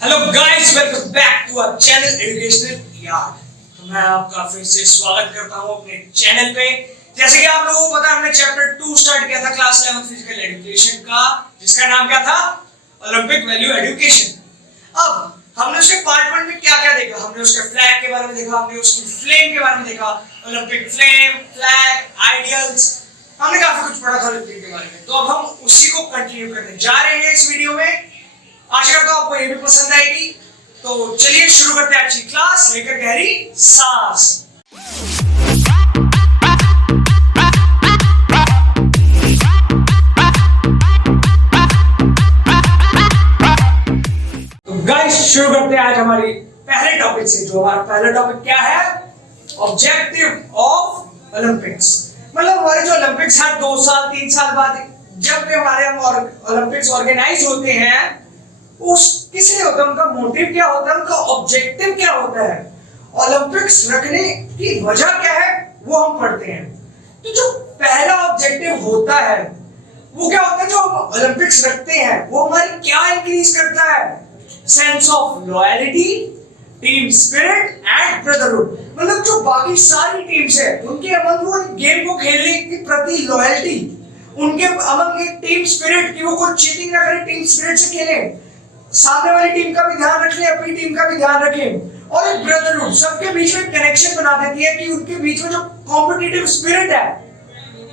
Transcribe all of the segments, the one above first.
Hello guys, welcome back to our channel educational yard. तो मैं आपका फिर से स्वागत करता हूं अपने चैनल पे। जैसे कि आप लोगों को पता है, हमने चैप्टर 2 स्टार्ट किया था क्लास 11 फिजिकल एजुकेशन का, जिसका नाम क्या था? Olympic value education. अब हमने उसके पार्ट 1 में क्या क्या देखा? हमने उसके फ्लैग के बारे में देखा, हमने उसकी फ्लेम के बारे में देखा, ओलंपिक फ्लेम, फ्लैग, आइडियल्स, हमने काफी कुछ पढ़ा था ओलंपिक के बारे में। तो अब हम उसी को कंटिन्यू करने जा रहे हैं इस वीडियो में। आशा करता हूं आपको ये भी पसंद आएगी। तो चलिए शुरू करते हैं अच्छी क्लास, लेकर गहरी सांस। तो गाइस, शुरू करते हैं आज हमारी पहले टॉपिक से। जो हमारा पहला टॉपिक क्या है? Objective of Olympics. मतलब हमारे जो ओलंपिक्स है 2 साल 3 साल बाद जब भी हमारे ओलंपिक्स ऑर्गेनाइज होते हैं, उस किसलिए होता है? उनका मोटिव क्या होता है? उनका ऑब्जेक्टिव क्या होता है? ओलंपिक्स रखने की वजह क्या है, वो हम पढ़ते हैं। तो जो पहला ऑब्जेक्टिव होता है वो क्या होता है? जो हम ओलंपिक्स रखते हैं वो हमारी क्या इंक्रीज करता है? Sense of loyalty, team spirit and brotherhood. मतलब जो बाकी सारी टीम्स है उनके अमंग वो गेम को खेलने के प्रति लॉयल्टी, उनके अमंग एक टीम स्पिरिट की वो कुछ चीटिंग ना करें, टीम स्पिरिट से खेले, सामने वाली टीम का भी ध्यान रखें, अपनी टीम का भी ध्यान रखें, और एक ब्रदरहुड सबके बीच में कनेक्शन बना देती है कि उनके बीच में जो कॉम्पिटिटिव स्पिरिट है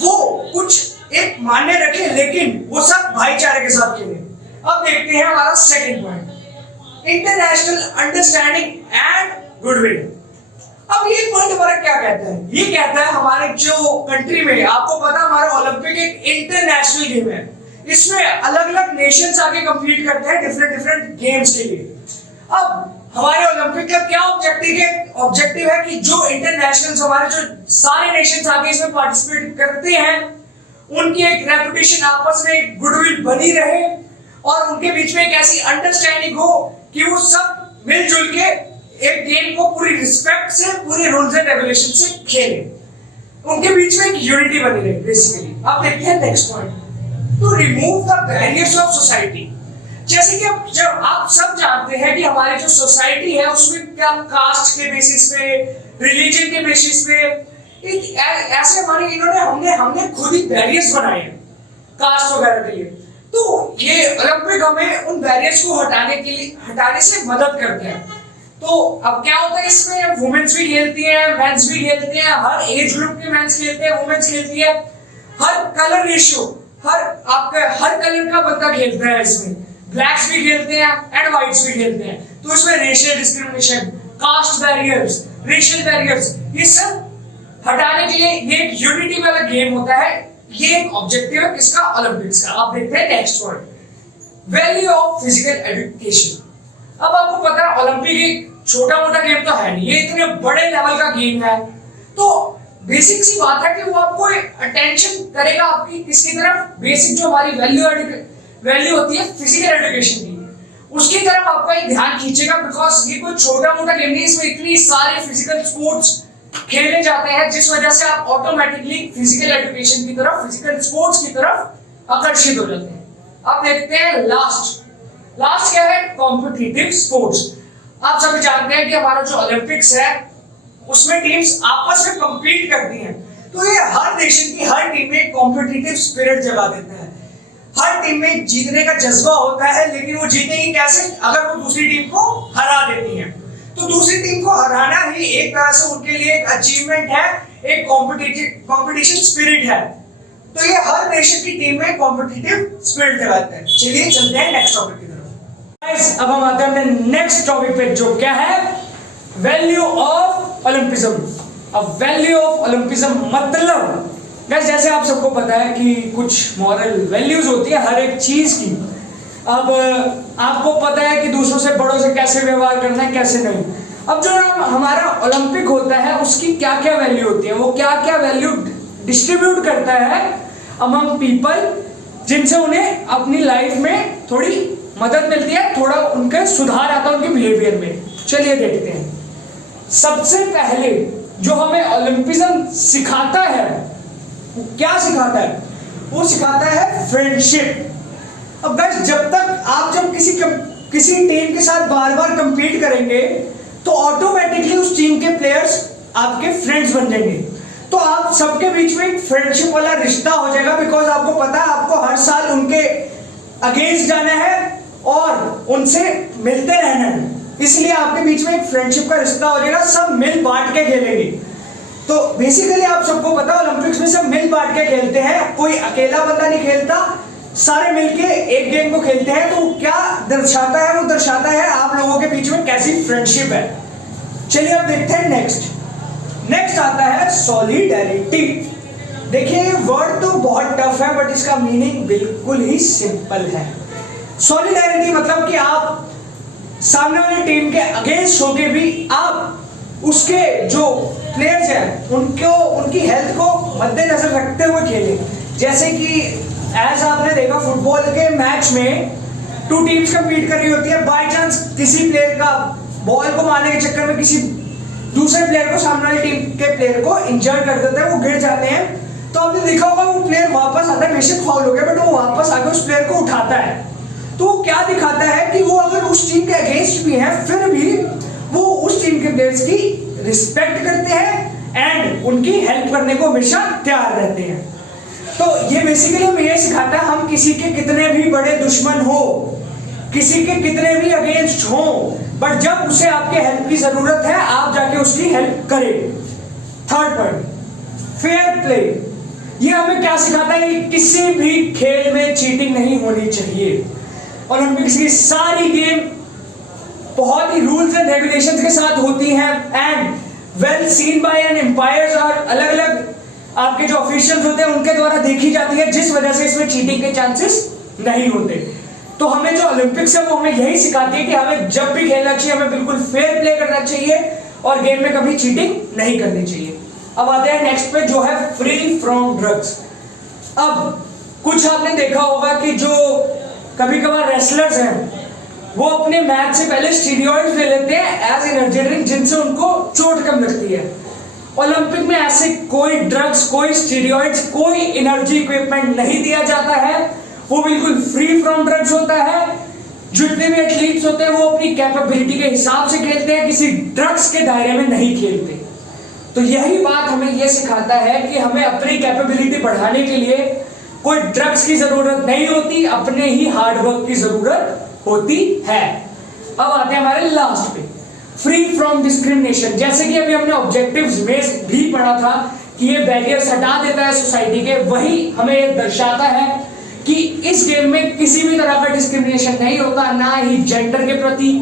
वो कुछ एक मान्य रखे, लेकिन वो सब भाईचारे के साथ खेले। अब देखते हैं हमारा second point, international understanding and goodwill. अब ये पॉइंट हमारा क्या कहता है? ये कहता है हमारे जो कंट्री में, आपको पता हमारा ओलंपिक एक इंटरनेशनल गेम है, इसमें अलग अलग नेशंस आके कंपीट करते हैं डिफरेंट गेम्स के लिए। अब हमारे ओलंपिक का क्या ऑब्जेक्टिव है कि जो इंटरनेशनल्स, हमारे जो सारे नेशंस आके इसमें पार्टिसिपेट करते हैं, उनकी एक रेपुटेशन, आपस में एक गुडविल बनी रहे और उनके बीच में एक ऐसी अंडरस्टैंडिंग हो कि वो सब मिलजुल के एक गेम को पूरी रिस्पेक्ट से, पूरे रूल्स एंड रेगुलेशन से खेले, उनके बीच में एक यूनिटी बनी रहे बेसिकली। अब देखते हैं next point, to remove the barriers of society. जैसे कि जब आप सब जानते हैं कि हमारी जो सोसाइटी है उसमें क्या कास्ट के बेसिस पे, रिलीजन के बेसिस पे ऐसे हमने खुद ही बैरियर्स बनाए हैं कास्ट वगैरह के लिए। तो ये ओलंपिक हमें उन बैरियर्स को हटाने से मदद करते हैं। तो अब क्या होता है इसमें? वुमेन्स भी खेलती हैं, मेंस भी खेलते हैं, हर एज ग्रुप के मेंस खेलते हैं, वुमेन्स खेलती है, हर कलर रेशियो, हर कलर का बंदा खेलता है इसमें, ब्लैक्स भी खेलते हैं एंड व्हाइट्स भी खेलते हैं। तो इसमें racial discrimination, caste barriers, racial barriers, ये सब हटाने के लिए ये एक यूनिटी वाला गेम होता है। ये एक ऑब्जेक्टिव है किसका? ओलंपिक्स का। आप देखते हैं next point, value of physical education. अब आपको पता है ओलंपिक एक छोटा मोटा गेम तो है नहीं, ये इतने बड़े लेवल का गेम है। तो बेसिक सी बात है कि वो आपको अटेंशन करेगा आपकी किसकी तरफ? बेसिक जो हमारी वैल्यू होती है फिजिकल एजुकेशन की, उसकी तरफ आपका एक ध्यान खींचेगा। बिकॉज ये कोई छोटा मोटा गेम नहीं, इसमें इतनी सारे फिजिकल स्पोर्ट्स खेले जाते हैं, जिस वजह से आप ऑटोमेटिकली फिजिकल एजुकेशन की तरफ, फिजिकल स्पोर्ट्स की तरफ आकर्षित हो जाते हैं। अब देखते हैं लास्ट क्या है? Competitive sports. आप सभी जानते हैं कि हमारा जो ओलंपिक्स है उसमें टीम्स आपस में कंपीट करती हैं। तो ये हर नेशन की हर टीम में कॉम्पिटिटिव स्पिरिट जगा देता है, हर टीम में जीतने का जज्बा होता है, लेकिन वो जीतेगी कैसे? अगर वो दूसरी टीम को हरा देती है। तो दूसरी टीम को हराना ही एक तरह से उनके लिए एक अचीवमेंट है, एक कॉम्पिटिशन स्पिरिट है। तो ये हर नेशन की टीम में कॉम्पिटिटिव स्पिरिट जगाता है। चलिए चलते हैं नेक्स्ट टॉपिक की तरफ। गाइस, अब हम आते हैं नेक्स्ट टॉपिक पे, जो क्या है? Value of Olympism. अब वैल्यू ऑफ ओलंपिज्म मतलब गाइस, जैसे आप सबको पता है कि कुछ मॉरल वैल्यूज होती है हर एक चीज की। अब आपको पता है कि दूसरों से, बड़ों से कैसे व्यवहार करना है, कैसे नहीं। अब जो हमारा ओलंपिक होता है उसकी क्या क्या वैल्यू होती है, वो क्या क्या वैल्यू डिस्ट्रीब्यूट करता है अमंग पीपल, जिनसे उन्हें अपनी लाइफ में थोड़ी मदद मिलती है, थोड़ा उनका सुधार आता है उनके बिहेवियर में। चलिए देखते हैं। सबसे पहले जो हमें ओलंपिज्म सिखाता है वो क्या सिखाता है? वो सिखाता है फ्रेंडशिप। अब गाइस, जब किसी किसी टीम के साथ बार बार कंपीट करेंगे तो ऑटोमेटिकली उस टीम के प्लेयर्स आपके फ्रेंड्स बन जाएंगे। तो आप सबके बीच में एक फ्रेंडशिप वाला रिश्ता हो जाएगा, बिकॉज आपको पता है आपको हर साल उनके अगेंस्ट जाना है और उनसे मिलते रहना है, इसलिए आपके बीच में एक फ्रेंडशिप का रिश्ता हो जाएगा, सब मिल बांट के खेलेंगे। तो बेसिकली आप सबको पता है ओलंपिक्स में सब मिल बांट के खेलते हैं, कोई अकेला बंदा नहीं खेलता, सारे मिलके एक गेम को खेलते हैं। तो क्या दर्शाता है? वो दर्शाता है आप लोगों के बीच में कैसी फ्रेंडशिप है। चलिए अब देखते हैं नेक्स्ट आता है सॉलिडेरिटी। देखिए वर्ड तो बहुत टफ है बट इसका मीनिंग बिल्कुल ही सिंपल है। सॉलिडेरिटी मतलब कि आप सामने वाली टीम के अगेंस्ट होके भी आप उसके जो प्लेयर्स हैं उनकी हेल्थ को मद्देनजर रखते हुए खेलें। जैसे कि एज आपने देखा फुटबॉल के मैच में 2 टीम्स कंपीट कर रही होती है, बाय चांस किसी प्लेयर का बॉल को मारने के चक्कर में किसी दूसरे प्लेयर को, सामने वाली टीम के प्लेयर को इंजर कर देता है, वो गिर जाते हैं। तो आपने देखा होगा वो प्लेयर वापस आता है, बेशक फाउल हो गया बट वो वापस आकर उस प्लेयर को उठाता है। तो वो क्या दिखाता है कि वो अगर उस टीम के अगेंस्ट भी है फिर भी वो उस टीम के प्लेयर्स की रिस्पेक्ट करते हैं एंड उनकी हेल्प करने को हमेशा तैयार रहते हैं। तो ये बेसिकली हमें ये सिखाता है हम किसी के कितने भी बड़े दुश्मन हो, किसी के कितने भी अगेंस्ट हो, बट जब उसे आपके हेल्प की जरूरत है आप जाके उसकी हेल्प करें। Third point, fair play. ये हमें क्या सिखाता है कि किसी भी खेल में चीटिंग नहीं होनी चाहिए। ओलंपिक्स की सारी गेम बहुत ही रूल्स एंड रेगुलेशंस के साथ होती हैं and well seen by an umpires और अलग अलग आपके जो ऑफिशियल्स होते हैं उनके द्वारा देखी जाती है, जिस वजह से इसमें चीटिंग के चांसेस नहीं होते। तो हमें जो ओलंपिक्स है वो हमें यही सिखाती है कि हमें जब भी खेलना चाहिए हमें बिल्कुल फेयर प्ले करना चाहिए और गेम में कभी चीटिंग नहीं करनी चाहिए। अब आते हैं नेक्स्ट पे जो है फ्री फ्रॉम ड्रग्स। अब कुछ आपने देखा होगा कि जो कभी कभार रेसलर्स हैं वो अपने मैच से पहले स्टीरॉइड्स ले लेते हैं एज एनर्जी ड्रिंक, जिनसे उनको चोट कम लगती है। ओलंपिक में ऐसे कोई ड्रग्स, कोई स्टीरॉइड्स, कोई एनर्जी इक्विपमेंट नहीं दिया जाता है, वो बिल्कुल फ्री फ्रॉम ड्रग्स होता है। जितने भी एथलीट्स होते हैं वो अपनी कैपेबिलिटी के हिसाब से खेलते हैं, किसी ड्रग्स के दायरे में नहीं खेलते। तो यही बात हमें यह सिखाता है कि हमें अपनी कैपेबिलिटी बढ़ाने के लिए कोई ड्रग्स की जरूरत नहीं होती, अपने ही हार्डवर्क की जरूरत होती है। अब आते हैं हमारे लास्ट पे, फ्री फ्रॉम डिस्क्रिमिनेशन। जैसे कि अभी हमने ऑब्जेक्टिव्स में भी पढ़ा था कि ये बैरियर्स हटा देता है सोसाइटी के, वही हमें ये दर्शाता है कि इस गेम में किसी भी तरह का डिस्क्रिमिनेशन नहीं होता, ना ही जेंडर के प्रति,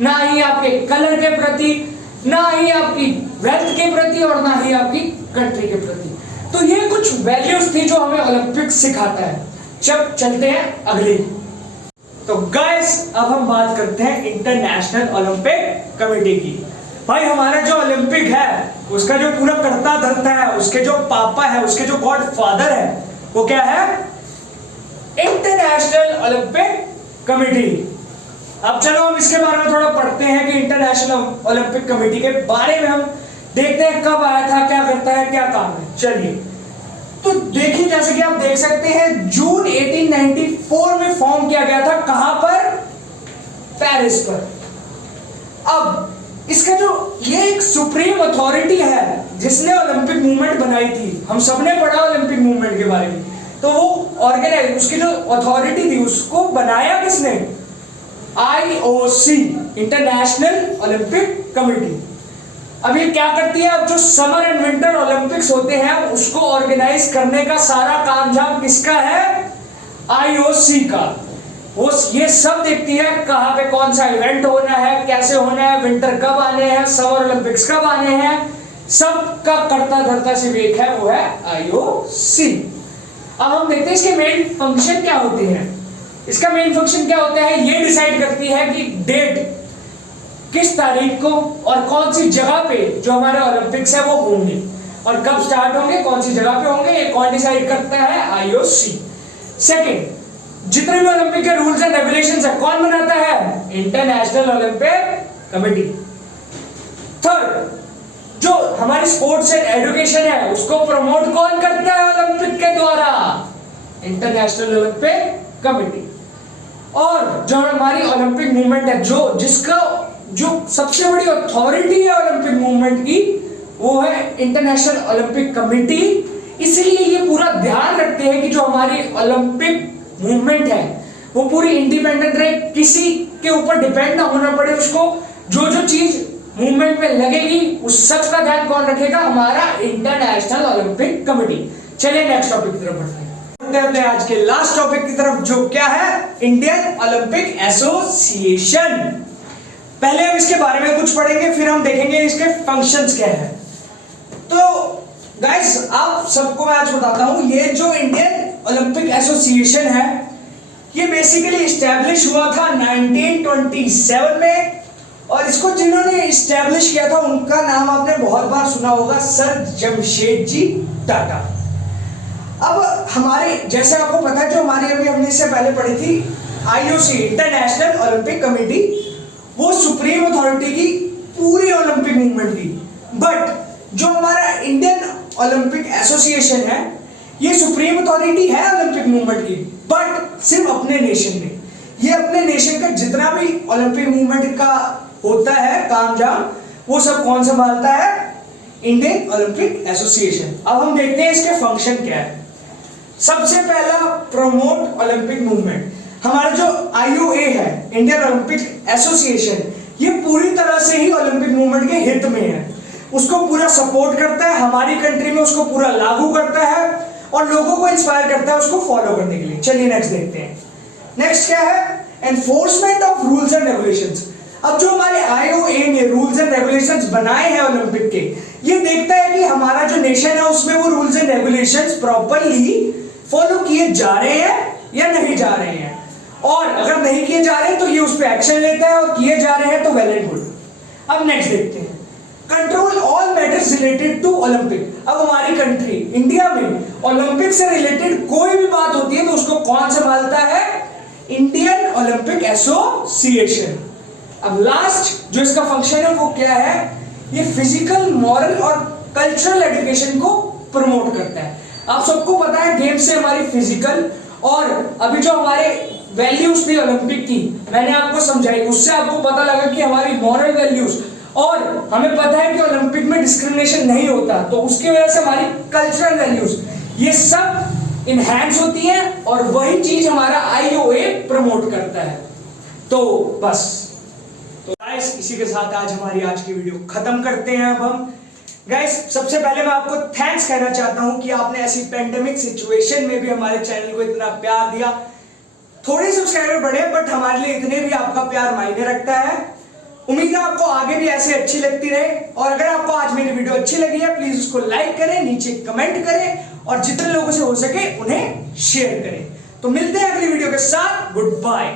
ना ही आपके कलर के प्रति, ना ही आपकी वेल्थ के प्रति और ना ही आपकी कंट्री के प्रति। तो ये कुछ वैल्यूज थी जो हमें ओलंपिक सिखाता है। जब चलते हैं अगले। तो गाइस अब हम बात करते हैं इंटरनेशनल ओलंपिक कमेटी की। भाई हमारा जो ओलंपिक है उसका जो पूरा करता धरता है, उसके जो पापा है, उसके जो गॉड फादर है, वो क्या है? International Olympic committee. अब चलो हम इसके बारे में थोड़ा पढ़ते हैं कि इंटरनेशनल ओलंपिक कमेटी के बारे में हम देखते हैं कब आया था, क्या करता है, क्या काम है। चलिए तो देखिए, जैसे कि आप देख सकते हैं जून 1894 में फॉर्म किया गया था। कहां पर? पेरिस पर। अब इसका जो ये एक सुप्रीम अथॉरिटी है जिसने ओलंपिक मूवमेंट बनाई थी, हम सबने पढ़ा ओलंपिक मूवमेंट के बारे में, तो वो ऑर्गेनाइज, उसकी जो अथॉरिटी थी उसको बनाया किसने? IOC, international Olympic committee. अब ये क्या करती है? अब जो समर एंड विंटर ओलंपिक्स होते हैं उसको ऑर्गेनाइज करने का सारा काम झाम किसका है? IOC का। वो ये सब देखती है कहां पे कौन सा इवेंट होना है, कैसे होना है, विंटर कब आने हैं, समर ओलंपिक्स कब आने हैं, सब का करता धरता सिर्फ एक है, वो है IOC। अब हम देखते हैं इसके मेन फंक्शन क्या होते हैं। इसका मेन फंक्शन क्या होता है? ये डिसाइड करती है कि डेट किस तारीख को और कौन सी जगह पे जो हमारे ओलंपिक्स है वो होंगे और कब स्टार्ट होंगे, कौन सी जगह पे होंगे, ये कौन डिसाइड करता है? IOC। सेकंड, जितने भी ओलंपिक के रूल्स एंड रेगुलेशंस है कौन बनाता है? International Olympic committee. थर्ड, जो हमारी स्पोर्ट्स एंड एजुकेशन है उसको प्रमोट कौन करता है ओलंपिक के द्वारा? International Olympic committee. और जो हमारी ओलंपिक मूवमेंट है, जो सबसे बड़ी अथॉरिटी है ओलंपिक मूवमेंट की, वो है इंटरनेशनल ओलंपिक कमेटी। इसलिए ये पूरा ध्यान रखते हैं कि जो हमारी ओलंपिक मूवमेंट है वो पूरी इंडिपेंडेंट रहे, किसी के ऊपर डिपेंड ना होना पड़े उसको। जो चीज मूवमेंट में लगेगी उस सब का ध्यान कौन रखेगा? हमारा इंटरनेशनल ओलंपिक कमेटी। चलिए नेक्स्ट टॉपिक की तरफ बढ़ते हैं। अपने आज के लास्ट टॉपिक की तरफ, जो क्या है? Indian Olympic association. पहले हम इसके बारे में कुछ पढ़ेंगे, फिर हम देखेंगे इसके फंक्शंस क्या है। तो गाइस, आप सबको मैं आज बताता हूं, ये जो इंडियन ओलंपिक एसोसिएशन है ये बेसिकली इस्टेब्लिश हुआ था 1927 में, और इसको जिन्होंने इस्टेब्लिश किया था उनका नाम आपने बहुत बार सुना होगा, सर जमशेदजी टाटा। अब हमारे, जैसे आपको पता है, जो हमारी अभी हमने इससे पहले पढ़ी थी IOC इंटरनेशनल ओलंपिक कमेटी, वो सुप्रीम अथॉरिटी की पूरी ओलंपिक मूवमेंट की। बट जो हमारा इंडियन ओलंपिक एसोसिएशन है ये सुप्रीम अथॉरिटी है ओलंपिक मूवमेंट की, बट सिर्फ अपने नेशन में। ये अपने नेशन का जितना भी ओलंपिक मूवमेंट का होता है कामजाम, वो सब कौन संभालता है? Indian Olympic association. अब हम देखते हैं इसके फंक्शन क्या है। सबसे पहला, प्रमोट ओलंपिक मूवमेंट। हमारा जो IOA है, इंडियन ओलंपिक एसोसिएशन, ये पूरी तरह से ही ओलंपिक मूवमेंट के हित में है, उसको पूरा सपोर्ट करता है, हमारी कंट्री में उसको पूरा लागू करता है और लोगों को इंस्पायर करता है उसको फॉलो करने के लिए। चलिए नेक्स्ट देखते हैं। नेक्स्ट क्या है? Enforcement of rules and regulations. अब जो हमारे IOA ने रूल्स एंड रेगुलेशंस बनाए हैं ओलंपिक के, ये देखता है कि हमारा जो नेशन है उसमें वो rules and regulations properly follow किए जा रहे हैं या नहीं जा रहे हैं, और अगर नहीं किए जा रहे तो ये उस पर एक्शन लेता है, और किए जा रहे हैं तो वेल एंड गुड। अब नेक्स्ट देखते हैं। Control all matters related to Olympic. अब हमारी कंट्री इंडिया में ओलंपिक से रिलेटेड कोई भी बात होती है तो उसको कौन संभालता है? Indian Olympic association. अब लास्ट जो इसका फंक्शन है वो क्या है? ये फिजिकल, मॉरल और कल्चरल एजुकेशन को प्रमोट करता है। आप सबको पता है गेम से हमारी फिजिकल और अभी जो हमारे वैल्यूज थी ओलंपिक की, मैंने आपको समझाई, उससे आपको पता लगा कि हमारी मॉरल वैल्यूज, और हमें पता है कि ओलंपिक में डिस्क्रिमिनेशन नहीं होता, तो उसकी वजह से हमारी कल्चरल वैल्यूज ये सब इनहैंस होती है, और वही चीज हमारा IOA प्रमोट करता है। तो बस, तो गाइस इसी के साथ आज हमारी आज की वीडियो खत्म करते हैं। अब हम गाइस, सबसे पहले मैं आपको थैंक्स कहना चाहता हूं कि आपने ऐसी पेंडेमिक सिचुएशन में भी हमारे चैनल को इतना प्यार दिया। थोड़े सब्सक्राइबर बढ़े, बट हमारे लिए इतने भी आपका प्यार मायने रखता है। उम्मीद है आपको आगे भी ऐसे अच्छी लगती रहे, और अगर आपको आज मेरी वीडियो अच्छी लगी है प्लीज उसको लाइक करें, नीचे कमेंट करें, और जितने लोगों से हो सके उन्हें शेयर करें। तो मिलते हैं अगली वीडियो के साथ। Good bye.